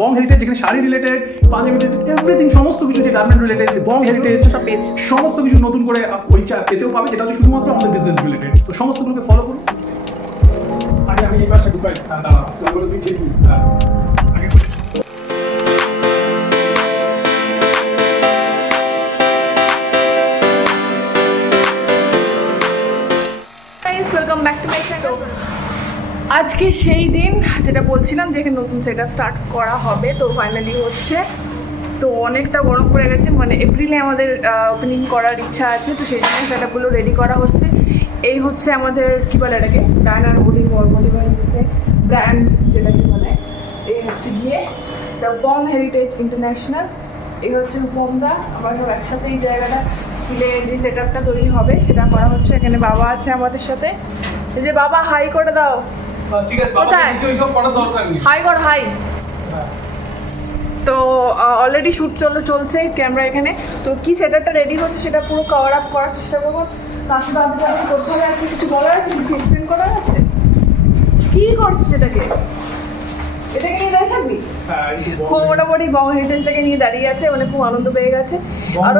বং heritage, যেখানে sari related, Punjabi related, everything, সমস্ত কিছু যে গার্মেন্ট রিলেটেড, বং হেরিটেজ সব পেজ, সমস্ত কিছু নতুন করে ওই এতেও পাবে, যেটা হচ্ছে শুধুমাত্র আমাদের বিজনেস রিলেটেড। তো সমস্তগুলোকে ফলো করুন। আগে আমি এই পাশটা ঢুকাই, দাঁড়া আস্তে করে তুই দেখবি আগে। Welcome back to my channel. আজকে সেই দিন যেটা বলছিলাম যে এখানে নতুন সেট আপ স্টার্ট করা হবে, তো ফাইনালি হচ্ছে। তো অনেকটা গরম পড়ে গেছে, মানে এপ্রিলে আমাদের ওপেনিং করার ইচ্ছা আছে, তো সেই জন্য সেট আপগুলো রেডি করা হচ্ছে। এই হচ্ছে আমাদের কী বলে এটাকে, ব্র্যান্ড আর হচ্ছে ব্র্যান্ড যেটাকে বলে। এই হচ্ছে গিয়ে দ্য বং হেরিটেজ ইন্টারন্যাশনাল। এই হচ্ছে রূপমদা, আমরা সব একসাথে এই জায়গাটা মিলে যে সেট আপটা তৈরি হবে সেটা করা হচ্ছে। এখানে বাবা আছে আমাদের সাথে। এই যে বাবা, হাই করে দাও। কোথায় হাই কর, হাই। তো অলরেডি শ্যুট চলছে ক্যামেরা এখানে। তো কি সেট আপটা রেডি হচ্ছে সেটা পুরো কভার আপ করার চেষ্টা করবো। কাছে বাঁধতে হবে, করতে হবে। আর কিছু বলার আছে, কিছু এক্সপ্লেন করার আছে? কী করছিস সেটাকে? এটাকে নিয়ে দাঁড়িয়ে থাকবি? খুব মোটামুটি বং হেরিটেজটাকে নিয়ে দাঁড়িয়ে আছে, মানে খুব আনন্দ পেয়ে গেছে। আর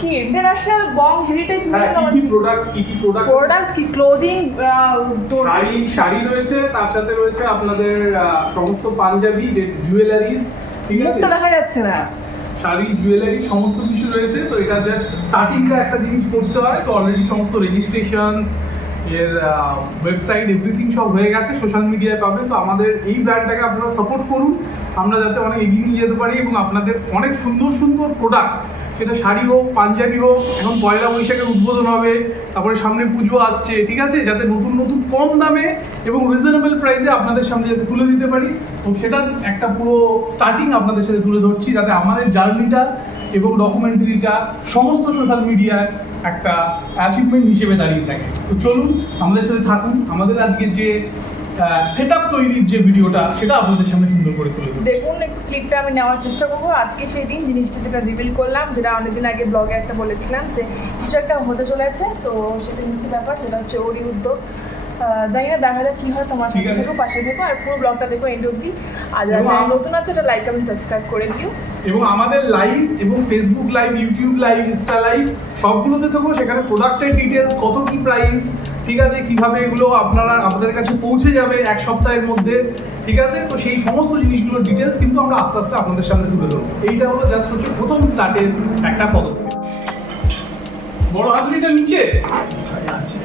কি ইন্টারন্যাশনাল বং হেরিটেজ প্রোডাক্ট, কি ক্লোদিং, শাড়ি রয়েছে, তার সাথে রয়েছে আপনাদের সমস্ত পাঞ্জাবি, যে জুয়েলারিজ, ঠিক আছে, মুখটা দেখা যাচ্ছে না, শাড়ি, জুয়েলারি, সমস্ত কিছু রয়েছে। তো এটা জাস্ট স্টার্টিংটা একটা জিনিস করতে হয়। তো অলরেডি সমস্ত রেজিস্ট্রেশনস, এর ওয়েবসাইট, এভরিথিং সব হয়ে গেছে, সোশ্যাল মিডিয়ায় পাবেন। তো আমাদের এই ব্র্যান্ডটাকে আপনারা সাপোর্ট করুন, আমরা যাতে অনেক এগিয়ে নিয়ে যেতে পারি এবং আপনাদের অনেক সুন্দর সুন্দর প্রোডাক্ট, সেটা শাড়ি হোক, পাঞ্জাবি হোক, এখন পয়লা বৈশাখের উদ্বোধন হবে, তারপরে সামনে পুজো আসছে, ঠিক আছে, যাতে নতুন নতুন কম দামে এবং রিজনেবল প্রাইসে আপনাদের সামনে যাতে তুলে দিতে পারি। তো সেটা একটা পুরো স্টার্টিং আপনাদের সাথে তুলে ধরছি, যাতে আমাদের জার্নিটা এবং ডকুমেন্টারিটা সমস্ত সোশ্যাল মিডিয়ায় একটা অ্যাচিভমেন্ট হিসেবে দাঁড়িয়ে থাকে। তো চলুন আমাদের সাথে থাকুন, আমাদের আজকে যে সেট আপ তৈরির যে ভিডিওটা সেটা আপনাদের সামনে সুন্দর করে তুলে ধরুন। দেখুন একটু ক্লিপটা আমি নেওয়ার চেষ্টা করবো। আজকে সেই দিন জিনিসটা যেটা রিভিল করলাম, যেটা অনেকদিন আগে ব্লগে একটা বলেছিলাম যে কিছু একটা হতে চলেছে, তো সেটা হচ্ছে ব্যাপার, সেটা হচ্ছে ওরই উদ্যোগ। জানি না, দেখা যাক কী হয়। তোমার সাথে থেকো, পাশে থেকো, আর পুরো ব্লগটা দেখো এন্ড অবধি। আর যারা নতুন আছে ওটা লাইক কমেন্ট সাবস্ক্রাইব করে দিও। এবং আমাদের লাইভ এবং Facebook live, YouTube live, Insta live সবগুলোতে থেকো, সেখানে প্রোডাক্টের ডিটেলস, কত কি প্রাইস, ঠিক আছে, কিভাবে এগুলো আপনারা আপনাদের কাছে পৌঁছে যাবে এক সপ্তাহের মধ্যে, ঠিক আছে। তো সেই সমস্ত জিনিসগুলোর ডিটেলস কিন্তু আমরা আস্তে আস্তে আপনাদের সামনে তুলে ধরবো। এইটা হলো জাস্ট হচ্ছে প্রথম স্টার্টের একটা পদক্ষেপ। বড় হাতুড়িটা নিচে আছে,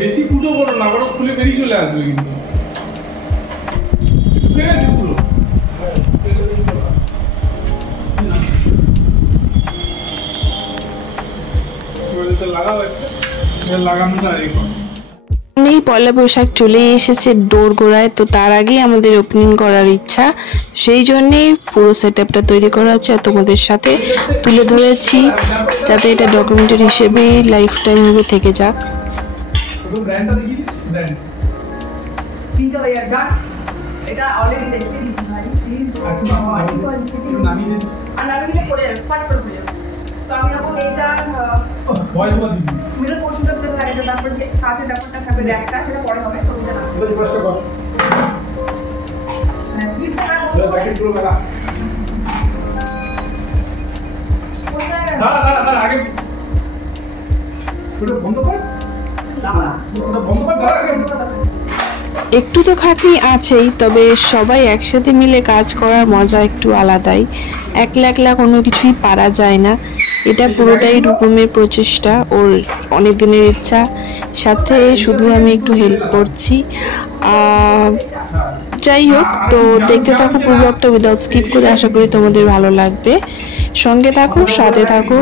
বেশি পুরো বড় না, বড় খুলে বেরিয়ে চলে আসবে, কিন্তু ঢুকে গেছে পুরো। এই পয়লা বৈশাখ চলে এসেছে দোরগোড়ায়, তো তার আগেই আমাদের ওপেনিং করার ইচ্ছা, সেই জন্যেই পুরো সেট আপটা তৈরি করা হচ্ছে আর তোমাদের সাথে তুলে ধরেছি, যাতে এটা ডকুমেন্টারি হিসেবে লাইফ টাইম ভাবে থেকে যাক। এটা অলরেডি দেখিয়ে দিয়েছি ভাই, প্লিজ নামিয়ে পড়ে যাবে, ফাট করে পড়ে যাবে। তো আমি এখন এইটা মিডল পোর্শনটা যেটা লাগে, তারপর যে কাঁচের ব্যাপারটা থাকবে র্যাকটা, সেটা পরে হবে। আগে বন্ধ কর, বন্ধ কর। একটু তো খাটনি আছেই, তবে সবাই একসাথে মিলে কাজ করার মজা একটু আলাদাই। একলা একলা কোনো কিছুই পারা যায় না। এটা পুরোটাই রূপমের প্রচেষ্টা, ওর অনেক দিনের ইচ্ছা, সাথে শুধু আমি একটু হেল্প করছি। যাই হোক, তো দেখতে থাকো পুরো ব্লগটা উইদাউট স্কিপ করে, আশা করি তোমাদের ভালো লাগবে। সঙ্গে থাকো, সাথে থাকো।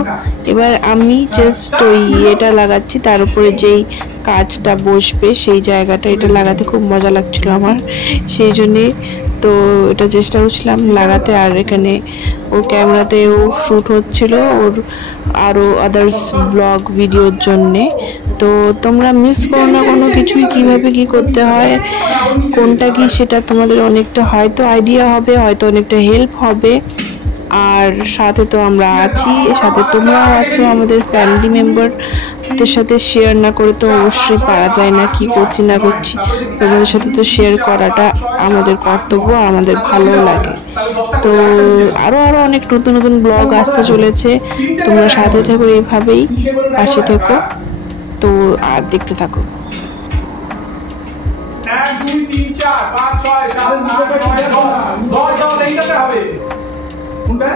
এবার আমি জাস্ট ওই এটা লাগাচ্ছি, তার উপরে যেই কাজটা বসবে সেই জায়গাটা, এটা লাগাতে খুব মজা লাগছিল আমার, সেই জন্যে তো এটা চেষ্টা করছিলাম লাগাতে। আর এখানে ওর ক্যামেরাতেও শ্যুট হচ্ছিল, ওর আরও আদার্স ব্লগ ভিডিওর জন্যে। তো তোমরা মিস করো না কোনো কিছুই, কীভাবে কী করতে হয়, কোনটা কি, সেটা তোমাদের অনেকটা হয়তো আইডিয়া হবে, হয়তো অনেকটা হেল্প হবে। আর সাথে তো আমরা আছি, সাথে তোমরাও আছো আমাদের ফ্যামিলি মেম্বারদের সাথে শেয়ার না করে তো অবশ্যই পারা যায় না, কি করছি না করছি। তোমাদের সাথে তো শেয়ার করাটা আমাদের কর্তব্য, আমাদের ভালো লাগে। তো আরও অনেক নতুন নতুন ব্লগ আসতে চলেছে, তোমরা সাথে থেকো, এইভাবেই পাশে থেকো। তো আর দেখতে থাকো। 1 2 3 4 5 6 7 8 9 10 এইটাতে হবে কোনটা?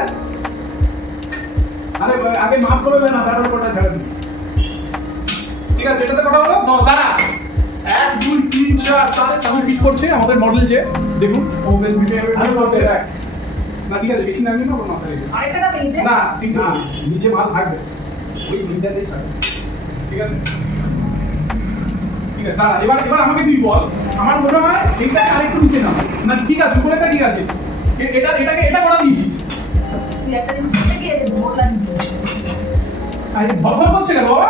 আরে আগে মাপ করবে না, তারপর কোটা ছেড়ে দিই। ঠিক আছে, এটাতে কটা হলো? 10। দাঁড়া, 1 2 3 4 তাহলে আমি ফিট করছে আমাদের মডেল, যে দেখুন ও বেশ মিডিয়াম ভালো করছে। না ঠিক আছে, বেশি নামিয়ে না ওর মাথায় আরেকটা দাম নিচে না, তিনটা নিচে মাল থাকবে ওই তিনটাতেই থাকবে। ঠিক আছে ঠিক আছে, দাঁড়া, এবার আমাকে তুই বল, আমার মনে হয় এইটা আরেকটু নিচে নাও না। ঠিক আছে, উপরেটা ঠিক আছে, এটা করা দিয়েছিস তুই, একটা জিনিস করতে গিয়ে ভোর লাগিয়ে আরে ভরভর করছে কেন বাবা?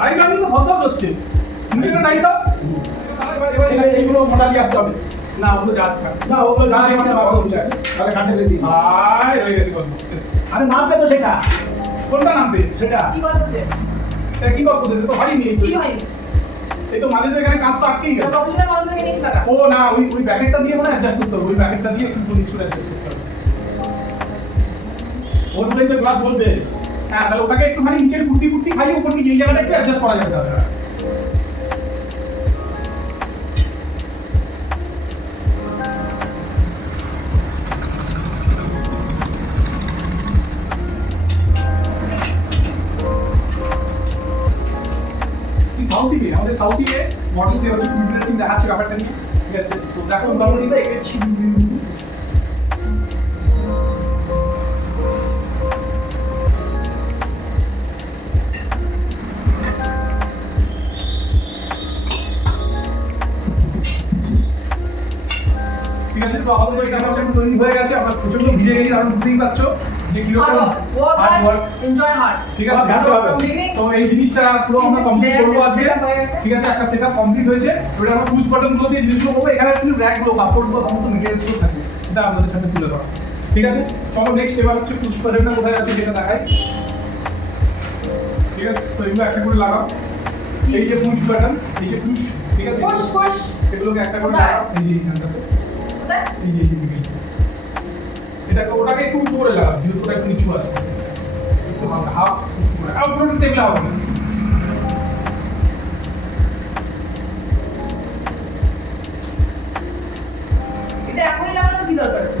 আরে আমি তো ভরভর করছে, নিচেটা টাইট দাও। এবার এইগুলো মোটালি আসতে হবে না, ওগুলো যা না, ওগুলো যা মানে বাবা শুনছে, তাহলে কাটে দিই। আয় হয়ে গেছে কথা। আরে নামবে তো, সেটা কোনটা নামবে? সেটা কি বলছে? এটা কি করতে তো হয়নি, কি হয়নি? এই তো মাঝে তো এখানে কাজ তো আটকেই গেল। প্রফেশনাল মানুষকে নিস না। ও না, ওই প্যাকেটটা দিয়ে মানে অ্যাডজাস্ট করতে হবে, ওই প্যাকেটটা দিয়ে একটু নিচু অ্যাডজাস্ট করতে হবে। ওর মধ্যে তো গ্লাস বসবে। হ্যাঁ, তাহলে ওটাকে একটুখানি নিচের কুর্তি খাইয়ে উপর নিচে এই জায়গাটা একটু অ্যাডজাস্ট করা যাবে। আমাদের সাউথি মডেল সেরকম ইন্টারেস্টিং দেখাচ্ছে ব্যাপারটা নিয়ে। ঠিক আছে, তো দেখো মোটামুটি তো একে ঠিক আছে। তো আমাদের এটা হচ্ছে তৈরি হয়ে গেছে, আমরা প্রচন্ড ভিজে গেছি, কারণ বুঝতেই পারছো যে কিরকম এনজয় হার্ড। ঠিক আছে, তো এই জিনিসটা পুরো আমরা কমপ্লিট করবো আজকে। ঠিক আছে, একটা সেটআপ কমপ্লিট হয়েছে, ওটা আমরা পুশ বাটন গুলো দিয়ে জিনিসগুলো করবো। এখানে অ্যাকচুয়ালি র্যাক গুলো, কাপড় গুলো, সমস্ত মেটেরিয়ালস গুলো থাকে, সেটা আপনাদের সামনে তুলে ধরা। ঠিক আছে, চলো নেক্সট এবার হচ্ছে পুশ বাটনটা কোথায় আছে সেটা দেখাই। ঠিক আছে, তো এগুলো একটা করে লাগাও। এই যে পুশ বাটনস, এই যে পুশ, ঠিক আছে, পুশ এগুলোকে একটা করে লাগাও। এই যে এখানটাতে এটাকে ওটাকে একটু উঁচু করে লাগাও, যেহেতু ওটা একটু নিচু আছে, একটু হাফ আউটপুট দেখলে হবে না। এটা এখনই লাগানোর কি দরকার আছে?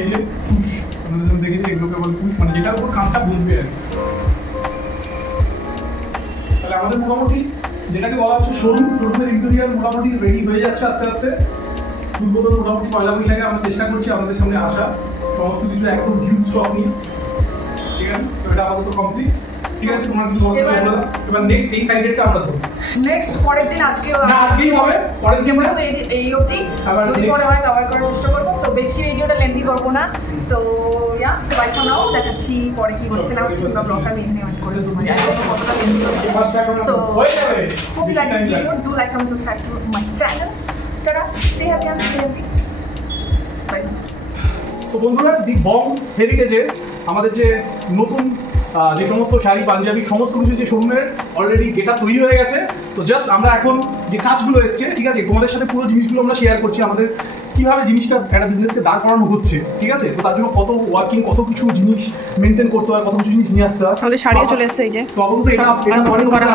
এই যে পুশ, আমরা দেখেছি এগুলোকে বলে পুশ, মানে যেটার উপর কাঁচটা বসবে আর কি। তাহলে আমাদের মোটামুটি যেটাকে বলা হচ্ছে শোরুমের ইন্টেরিয়র মোটামুটি রেডি হয়ে যাচ্ছে আস্তে আস্তে। পূর্বতন মোটামুটি পয়লা বৈশাখে আমরা চেষ্টা করছি আমাদের সামনে আসা, সমস্ত কিছু একদম হিউজ স্টক নিয়ে। ঠিক আছে, তো এটা আপাতত কমপ্লিট। ঠিক আছে, তোমার কিছু বলতে হবে? এবার নেক্সট এই সাইডেরটা আমরা ধরব। নেক্সট পরের দিন আজকেই হবে, পরের দিন তো এই অবধি, যদি পরে হয় কভার করার চেষ্টা করবো। তো বেশি ভিডিওটা লেন্দি করবো না। তো ইয়া বাই ফর নাও, দেখাচ্ছি পরে কি হচ্ছে না হচ্ছে, বা ব্লগটা আমি এখানে অ্যাড করে দেবো। কতটা লেন্দি হবে। So hope you like this video, do like, comment, subscribe to my channel. Tada, stay happy and stay healthy. Bye. তো বন্ধুরা, দি বং হেরিটেজের আমাদের যে নতুন যে সমস্ত শাড়ি, পাঞ্জাবি, সমস্ত কিছু যে শোরুমের অলরেডি গেট আপ তৈরি হয়ে গেছে। তো জাস্ট আমরা এখন যে কাজগুলো এসছে, ঠিক আছে, তোমাদের সাথে পুরো জিনিসগুলো আমরা শেয়ার করছি, আমাদের কিভাবে জিনিসটা একটা বিজনেসকে দাঁড় করানো হচ্ছে। ঠিক আছে, তো তার জন্য কত ওয়ার্কিং, কত কিছু জিনিস মেনটেন করতে হয়, কত কিছু জিনিস নিয়ে আসতে হয়। আমাদের শাড়িও চলে এসেছে, এই যে তো আপাতত এটা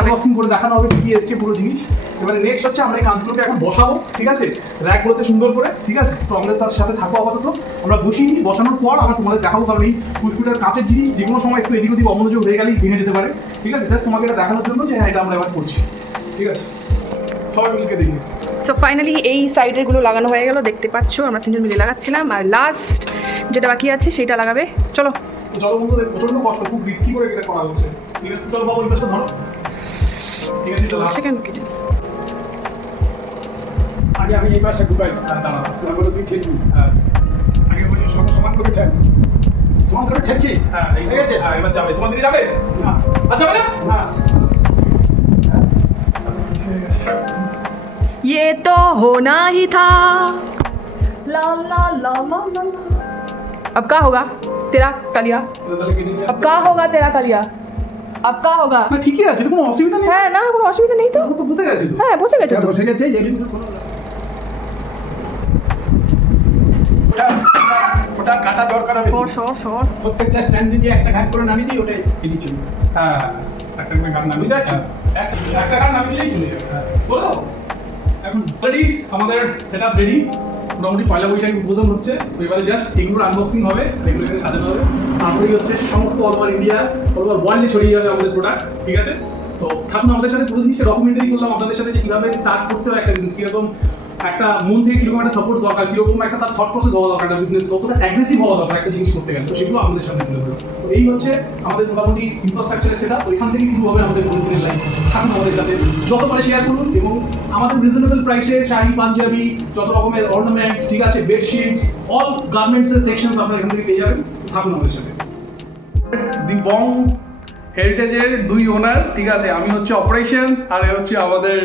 আনবক্সিং করে দেখানো হবে কি এসছে পুরো জিনিস। এবারে নেক্সট হচ্ছে আমরা এই কাঁচগুলোকে এখন বসাবো। ঠিক আছে, র্যাকগুলোতে সুন্দর করে। ঠিক আছে, তো আমরা তার সাথে থাকবো আপাতত। আমরা বসিয়ে নিই, বসানোর পর আমরা তোমাদের দেখাবো, কারণ এই পুষ্পিটার কাঁচের জিনিস যে কোনো সময় একটু এদিক ওদিক অমনোযোগ হয়ে গেলেই ভেঙে যেতে পারে। ঠিক আছে, জাস্ট তোমাকে এটা দেখানোর জন্য যে হ্যাঁ এটা আমরা এবার করছি। ঠিক আছে, সবাই মিলকে দেখি। সো ফাইনালি এই সাইডের গুলো লাগানো হয়ে গেল, দেখতে পাচ্ছ আমরা তিনজন মিলে লাগাচ্ছিলাম। আর লাস্ট যেটা বাকি আছে সেটা লাগাবে। চলো চলো বন্ধুদের, প্রচন্ড কষ্ট, খুব রিস্কি করে এটা করা হচ্ছে। ঠিক আছে, চলো বাবা, ওই পাশটা ধরো। ঠিক আছে, চলো। সেকেন্ড আগে আমি এই পাশটা ঢুকাই, তারপরে তুই ঠেলবি। আগে বলি সমান করে ঠেল, সমান করে ঠেলছিস। হ্যাঁ ঠিক আছে, এবার যাবে, তোমার দিকে যাবে না আর যাবে না। না ये तो होना ही था। ला ला ला ला ला ला। अब क्या होगा तेरा कलिया? अब क्या होगा तेरा कलिया? अब क्या होगा? না ঠিকই আছে, কোনো অসুবিধা নেই। হ্যাঁ না কোনো অসুবিধা নেই তো। তো বসে গেছে তো। হ্যাঁ বসে গেছে তো। বসে গেছে ওটা কাটা দরকার হবে। সর প্রত্যেকটা স্ট্যান্ড যদি একটা ঘাট করে নামিয়ে দিই ওটাই এদিকে চলবে। হ্যাঁ একটা করে গান নামিয়ে বুঝতে পারছো? একটা গান নামিয়ে দিলেই চলে যাবে। বলে দাও। এখন অলরেডি আমাদের সেটআপ রেডি, মোটামুটি পয়লা বৈশাখী উদ্বোধন হচ্ছে। তো এবারে জাস্ট এগুলোর আনবক্সিং হবে, এগুলো এখানে সাজানো হবে, তারপরেই হচ্ছে সমস্ত all over India, all over ওয়ার্ল্ডে ছড়িয়ে যাবে আমাদের প্রোডাক্ট। ঠিক আছে, তো থাকুন আমাদের সাথে, পুরো জিনিসটা ডকুমেন্টারি করলাম আপনাদের সাথে যে কীভাবে স্টার্ট করতে হয় একটা বিজনেস, কীরকম একটা মন থেকে কীরকম একটা সাপোর্ট দরকার, কীরকম একটা তার থট প্রসেস হওয়া দরকার, একটা বিজনেস কতটা অ্যাগ্রেসিভ হওয়া দরকার একটা জিনিস করতে গেলে, তো সেগুলো আমাদের সামনে তুলে ধরো। তো এই হচ্ছে আমাদের মোটামুটি ইনফ্রাস্ট্রাকচারের সেটা। তো এখান থেকেই শুরু হবে আমাদের প্রতিদিনের লাইফ। থাকুন আমাদের সাথে, যত পারে শেয়ার করুন, এবং আমাদের রিজনেবল প্রাইসে শাড়ি, পাঞ্জাবি, যত রকমের অর্নামেন্টস, ঠিক আছে, বেডশিটস, অল গার্মেন্টসের সেকশনস আপনারা এখান থেকে পেয়ে যাবেন। থাকুন আমাদের সাথে। দি বং হেরিটেজের দুই ওনার, ঠিক আছে, আমি হচ্ছে অপারেশনস আর এ হচ্ছে আমাদের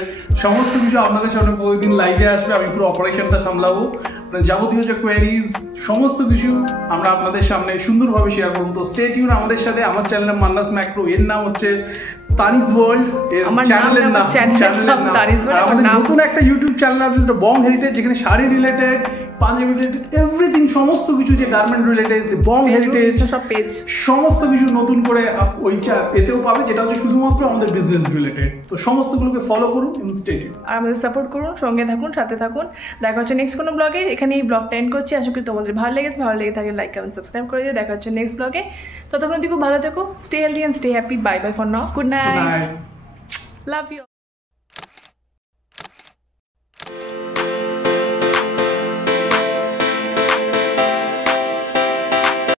সমস্ত কিছু আপনাদের সামনে প্রতিদিন লাইভে আসবে। আমি পুরো অপারেশনটা সামলাবো, যাবতীয় যে কোয়ারিজ সমস্ত কিছু আমরা আপনাদের সামনে সুন্দরভাবে শেয়ার করবো। তো স্টে টিউন আমাদের সাথে। আমার চ্যানেল মান্নাস ম্যাক্রো, এর নাম হচ্ছে তানিজ ওয়ার্ল্ড, এর চ্যানেলের নাম তানিজ ওয়ার্ল্ড। আমাদের নতুন একটা ইউটিউব চ্যানেল আছে যেটা বং হেরিটেজ, যেখানে sari related, Punjabi related, everything, সমস্ত কিছু যে garment related, the Bong heritage, সব পেজ সমস্ত কিছু নতুন করে ওই এতেও পাবে, যেটা হচ্ছে শুধুমাত্র আমাদের বিজনেস রিলেটেড। তো সমস্তগুলোকে ফলো করুন এবং স্টে টিউন। আর আমাদের সাপোর্ট করুন, সঙ্গে থাকুন, সাথে থাকুন। দেখা হচ্ছে নেক্সট কোনো ব্লগে। এখানে এই ব্লগটা এন্ড করছি। আশা করি তোমাদের ভালো লেগেছে। ভালো লেগে থাকে লাইক, কমেন্ট, সাবস্ক্রাইব করে দিও। দেখা হচ্ছে নেক্সট ব্লগে। ততক্ষণ খুব ভালো থেকো। Stay healthy and stay happy. Bye bye for now. Good night. Love you.